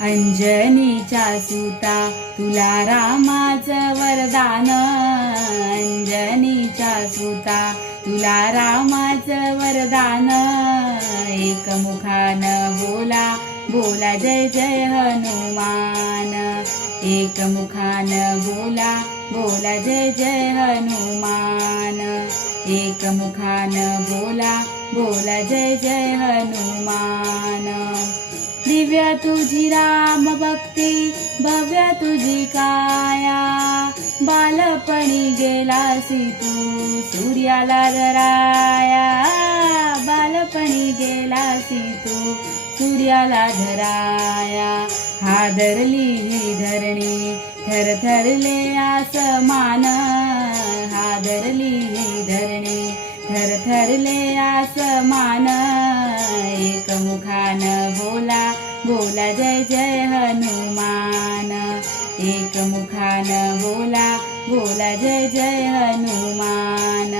अंजनीच्या सुता तुला रामाचं वरदान, अंजनीच्या सुता तुला रामाचं वरदान। एकमुखानं बोला बोला जय जय हनुमान, एकमुखानं बोला बोला जय जय हनुमान, एकमुखानं बोला बोला जय जय हनुमान। दिव्य तुझी राम भक्ती भव्य तुझी काया, बालपणी गेलासी तू सूर्याला धराया, बालपणी गेलासी तू सूर्याला धराया। हादरली ही धरणी थरथरले आसमान, हादरली ही धरणी थरथरले आसमान। एकमुखानं बोला बोला जय जय हनुमान, एकमुखानं बोला बोला जय जय हनुमान।